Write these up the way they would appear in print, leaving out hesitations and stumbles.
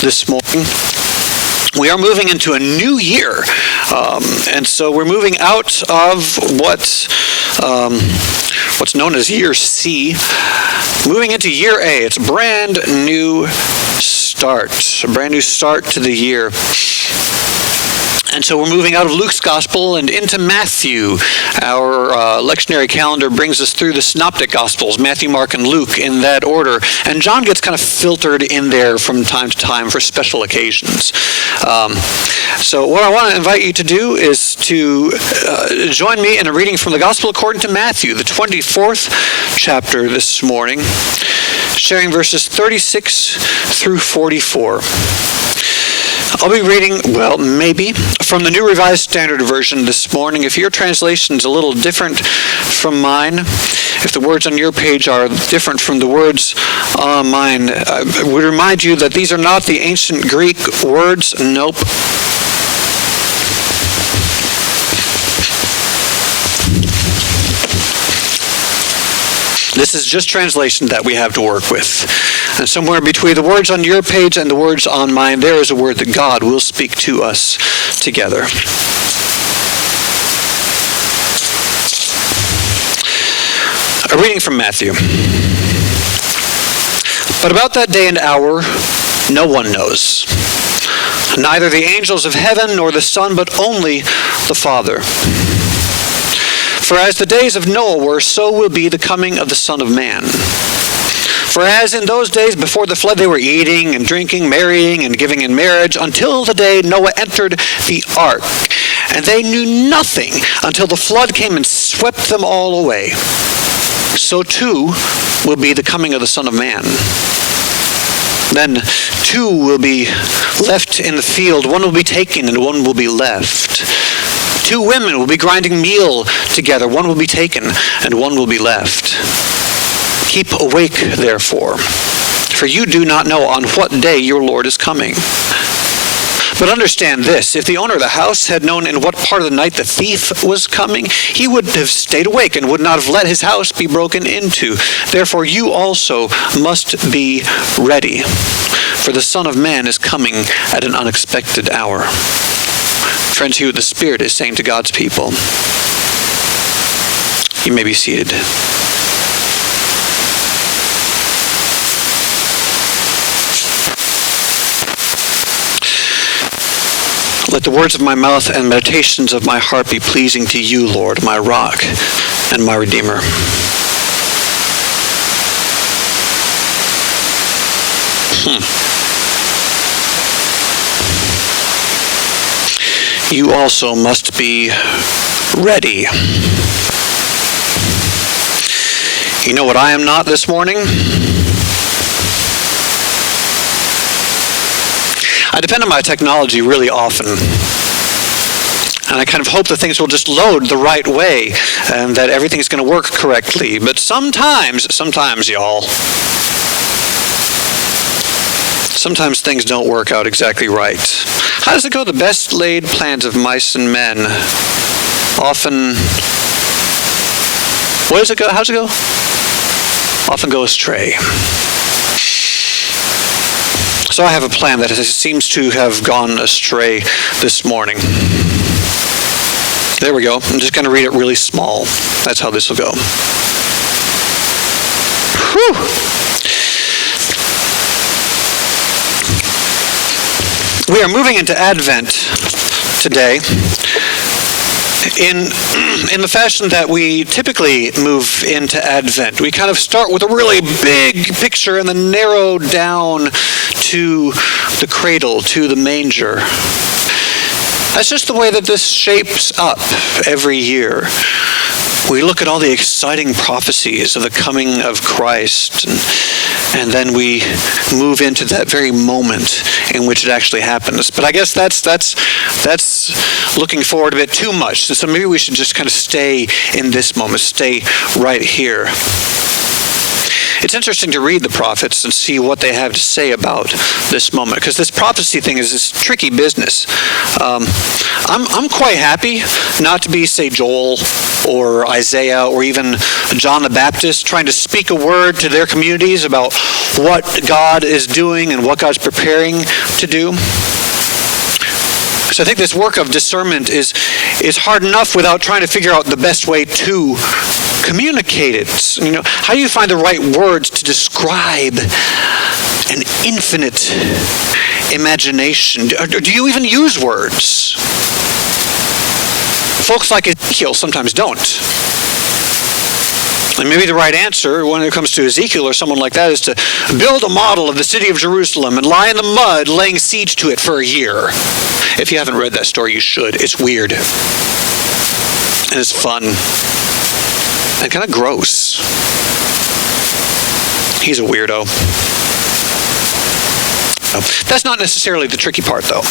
this morning. We are moving into a new year, and so we're moving out of what's known as year C, moving into year A. It's a brand new start to the year. And so we're moving out of Luke's Gospel and into Matthew. Our lectionary calendar brings us through the Synoptic Gospels, Matthew, Mark, and Luke in that order. And John gets kind of filtered in there from time to time for special occasions. So what I want to invite you to do is to join me in a reading from the Gospel according to Matthew, the 24th chapter this morning, sharing verses 36 through 44. I'll be reading, maybe, from the New Revised Standard Version this morning. If your translation is a little different from mine, if the words on your page are different from the words on mine, I would remind you that these are not the ancient Greek words. Nope. This is just translation that we have to work with. And somewhere between the words on your page and the words on mine, there is a word that God will speak to us together. A reading from Matthew. But about that day and hour, no one knows. Neither the angels of heaven nor the Son, but only the Father. For as the days of Noah were, so will be the coming of the Son of Man. For as in those days before the flood they were eating and drinking, marrying and giving in marriage, until the day Noah entered the ark. And they knew nothing until the flood came and swept them all away. So too will be the coming of the Son of Man. Then two will be left in the field, one will be taken and one will be left. Two women will be grinding meal together. One will be taken, and one will be left. Keep awake, therefore, for you do not know on what day your Lord is coming. But understand this, if the owner of the house had known in what part of the night the thief was coming, he would have stayed awake and would not have let his house be broken into. Therefore you also must be ready, for the Son of Man is coming at an unexpected hour. Friends, hear what the Spirit is saying to God's people. You may be seated. Let the words of my mouth and meditations of my heart be pleasing to you, Lord, my rock and my Redeemer. You also must be ready. You know what I am not this morning? I depend on my technology really often. And I kind of hope that things will just load the right way and that everything's going to work correctly. But sometimes, y'all, sometimes things don't work out exactly right. How does it go? The best laid plans of mice and men often, what does it go? How's it go? Often go astray. So I have a plan that seems to have gone astray this morning. There we go. I'm just going to read it really small. That's how this will go. Whew. We are moving into Advent today in the fashion that we typically move into Advent. We kind of start with a really big picture and then narrow down to the cradle, to the manger. That's just the way that this shapes up every year. We look at all the exciting prophecies of the coming of Christ, and then we move into that very moment in which it actually happens. But I guess that's looking forward a bit too much. So maybe we should just kind of stay in this moment, stay right here. It's interesting to read the prophets and see what they have to say about this moment, because this prophecy thing is this tricky business. I'm quite happy not to be, say, Joel or Isaiah or even John the Baptist trying to speak a word to their communities about what God is doing and what God's preparing to do. So I think this work of discernment is hard enough without trying to figure out the best way to communicate it. You know, how do you find the right words to describe an infinite imagination? Do you even use words? Folks like Ezekiel sometimes don't. And maybe the right answer when it comes to Ezekiel or someone like that is to build a model of the city of Jerusalem and lie in the mud laying siege to it for a year. If you haven't read that story, you should. It's weird. And it's fun. And kind of gross. He's a weirdo. That's not necessarily the tricky part, though.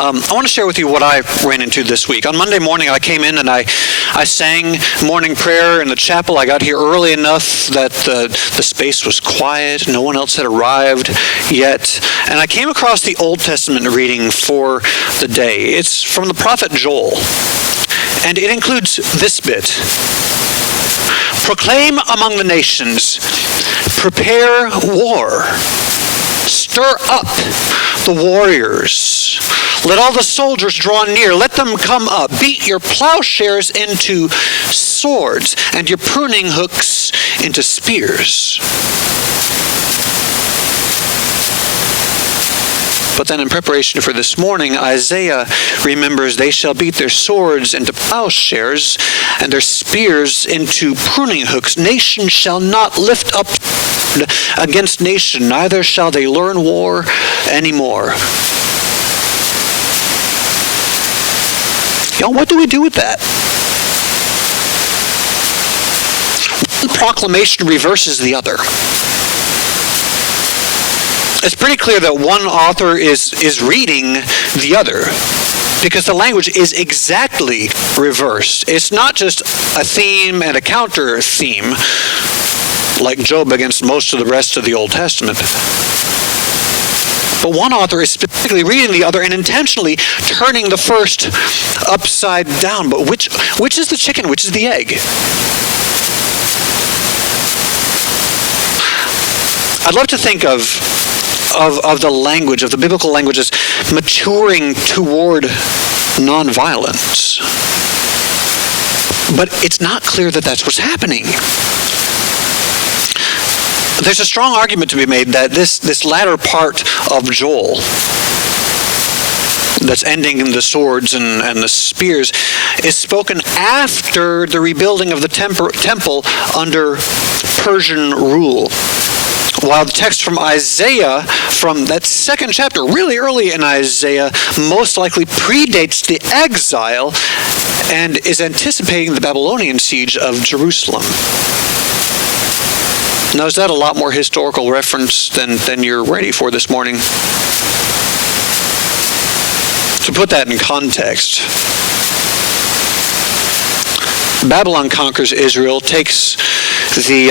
I want to share with you what I ran into this week. On Monday morning, I came in and I sang morning prayer in the chapel. I got here early enough that the space was quiet. No one else had arrived yet. And I came across the Old Testament reading for the day. It's from the prophet Joel. And it includes this bit. Proclaim among the nations, prepare war. Stir up the warriors. Let all the soldiers draw near. Let them come up. Beat your plowshares into swords and your pruning hooks into spears. But then in preparation for this morning, Isaiah remembers they shall beat their swords into plowshares and their spears into pruning hooks. Nation shall not lift up against nation, neither shall they learn war anymore. You know, what do we do with that? One proclamation reverses the other. It's pretty clear that one author is reading the other, because the language is exactly reversed. It's not just a theme and a counter theme, like Job against most of the rest of the Old Testament. But one author is specifically reading the other and intentionally turning the first upside down. But which is the chicken? Which is the egg? I'd love to think of the language, of the biblical language, as maturing toward nonviolence. But it's not clear that that's what's happening. There's a strong argument to be made that this latter part of Joel, that's ending in the swords and the spears, is spoken after the rebuilding of the temple under Persian rule. While the text from Isaiah, from that second chapter, really early in Isaiah, most likely predates the exile and is anticipating the Babylonian siege of Jerusalem. Now, is that a lot more historical reference than you're ready for this morning? To put that in context, Babylon conquers Israel, takes the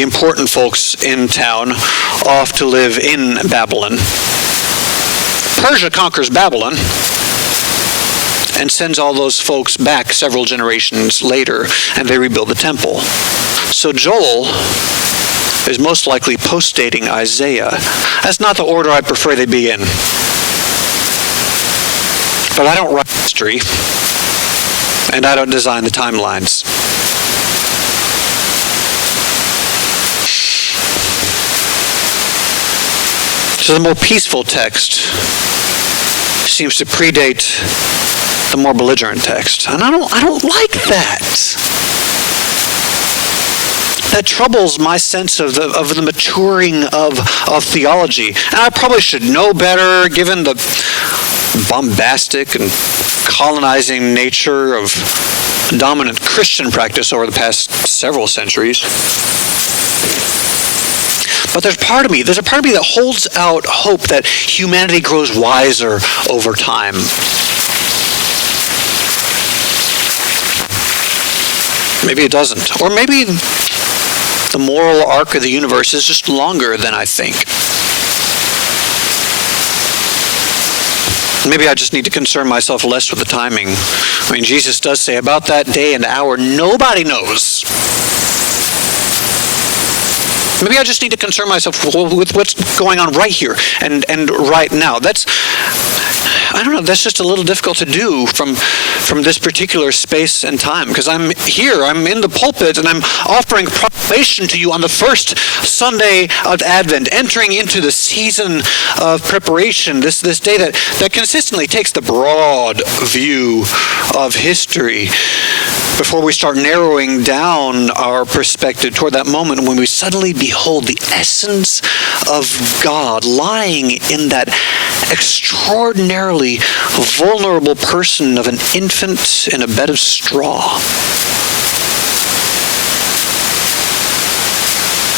important folks in town off to live in Babylon. Persia conquers Babylon and sends all those folks back several generations later, and they rebuild the temple. So Joel is most likely post-dating Isaiah. That's not the order I prefer they be in. But I don't write history, and I don't design the timelines. So the more peaceful text seems to predate the more belligerent text. And I don't like that. That troubles my sense of the maturing of theology. And I probably should know better, given the bombastic and colonizing nature of dominant Christian practice over the past several centuries. But there's a part of me that holds out hope that humanity grows wiser over time. Maybe it doesn't. Or maybe the moral arc of the universe is just longer than I think. Maybe I just need to concern myself less with the timing. I mean, Jesus does say about that day and hour, nobody knows. Maybe I just need to concern myself with what's going on right here and right now. I don't know, that's just a little difficult to do from this particular space and time, because I'm here, I'm in the pulpit, and I'm offering proclamation to you on the first Sunday of Advent, entering into the season of preparation, this day that consistently takes the broad view of history before we start narrowing down our perspective toward that moment when we suddenly behold the essence of God lying in that extraordinarily vulnerable person of an infant in a bed of straw.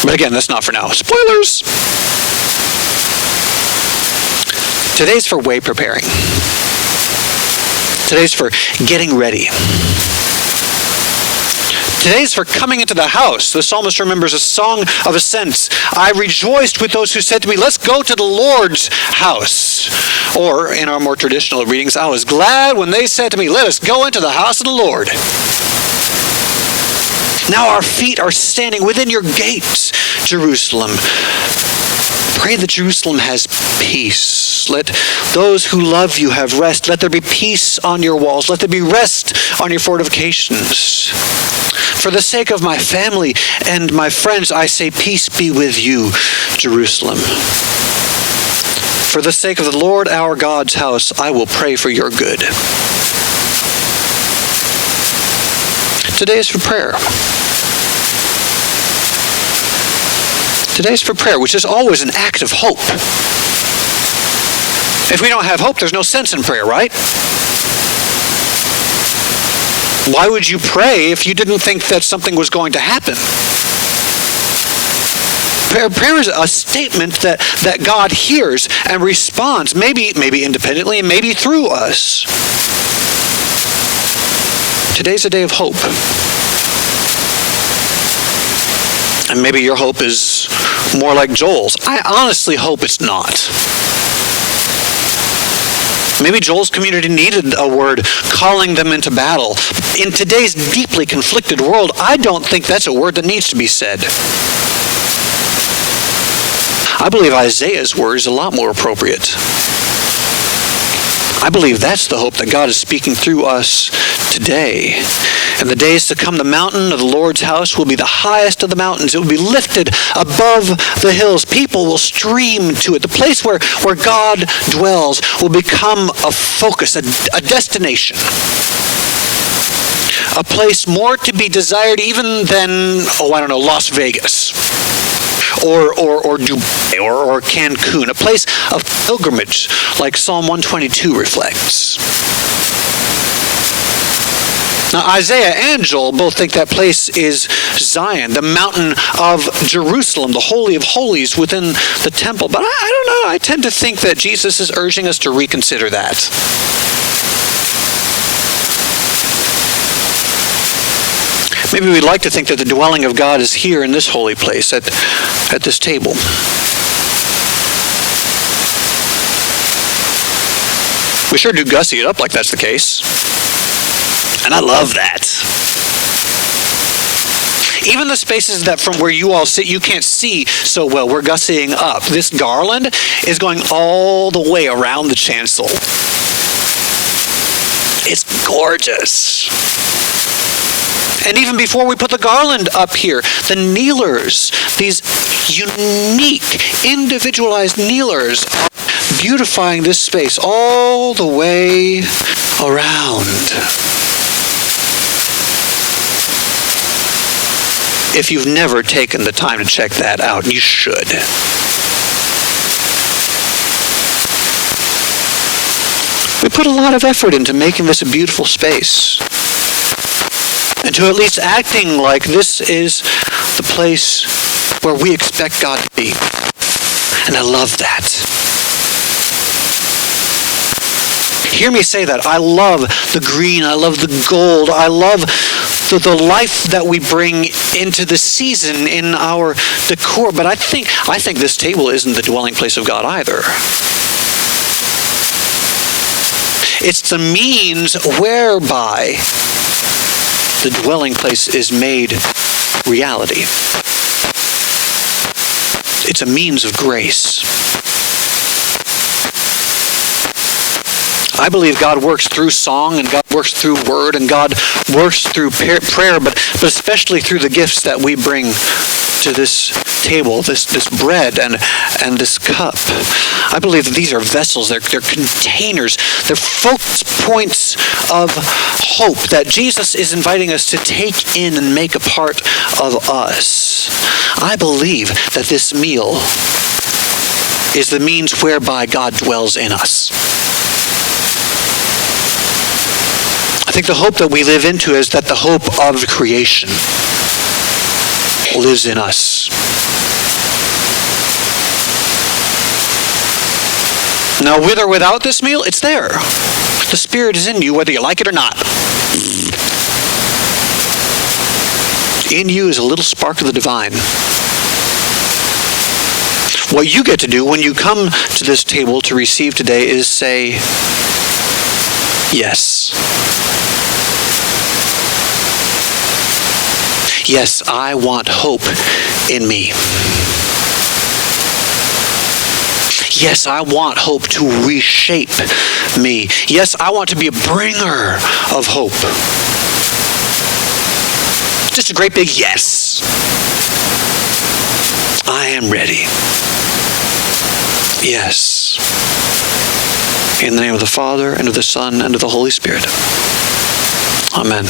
But again, that's not for now. Spoilers! Today's for way preparing. Today's for getting ready. Today's for coming into the house. The psalmist remembers a song of ascents. I rejoiced with those who said to me, let's go to the Lord's house. Or, in our more traditional readings, I was glad when they said to me, let us go into the house of the Lord. Now our feet are standing within your gates, Jerusalem. Pray that Jerusalem has peace. Let those who love you have rest. Let there be peace on your walls. Let there be rest on your fortifications. For the sake of my family and my friends, I say, peace be with you, Jerusalem. For the sake of the Lord our God's house, I will pray for your good. Today is for prayer. Today is for prayer, which is always an act of hope. If we don't have hope, there's no sense in prayer, right? Why would you pray if you didn't think that something was going to happen? Prayer is a statement that God hears and responds, maybe independently and maybe through us. Today's a day of hope. And maybe your hope is more like Joel's. I honestly hope it's not. Maybe Joel's community needed a word calling them into battle. In today's deeply conflicted world, I don't think that's a word that needs to be said. I believe Isaiah's word is a lot more appropriate. I believe that's the hope that God is speaking through us today. In the days to come, the mountain of the Lord's house will be the highest of the mountains. It will be lifted above the hills. People will stream to it. The place where God dwells will become a focus, a destination. A place more to be desired even than, Las Vegas. Or Dubai, or Cancun, a place of pilgrimage like Psalm 122 reflects. Now, Isaiah and Joel both think that place is Zion, the mountain of Jerusalem, the Holy of Holies within the temple. But I don't know, I tend to think that Jesus is urging us to reconsider that. Maybe we'd like to think that the dwelling of God is here in this holy place, at this table. We sure do gussy it up like that's the case. And I love that. Even the spaces that from where you all sit you can't see so well, we're gussying up. This garland is going all the way around the chancel. It's gorgeous. And even before we put the garland up here, the kneelers, these unique, individualized kneelers, are beautifying this space all the way around. If you've never taken the time to check that out, you should. We put a lot of effort into making this a beautiful space. And to at least acting like this is the place where we expect God to be. And I love that. Hear me say that. I love the green. I love the gold. I love the life that we bring into the season in our decor. But I think this table isn't the dwelling place of God either. It's the means whereby the dwelling place is made reality. It's a means of grace. I believe God works through song, and God works through word, and God works through prayer, but especially through the gifts that we bring to this table, this bread and this cup. I believe that these are vessels, they're containers, they're focus points of hope that Jesus is inviting us to take in and make a part of us. I believe that this meal is the means whereby God dwells in us. I think the hope that we live into is that the hope of creation lives in us. Now, with or without this meal, it's there. The Spirit is in you, whether you like it or not. In you is a little spark of the divine. What you get to do when you come to this table to receive today is say, yes. Yes, I want hope in me. Yes, I want hope to reshape me. Yes, I want to be a bringer of hope. Just a great big yes. I am ready. Yes. In the name of the Father, and of the Son, and of the Holy Spirit. Amen.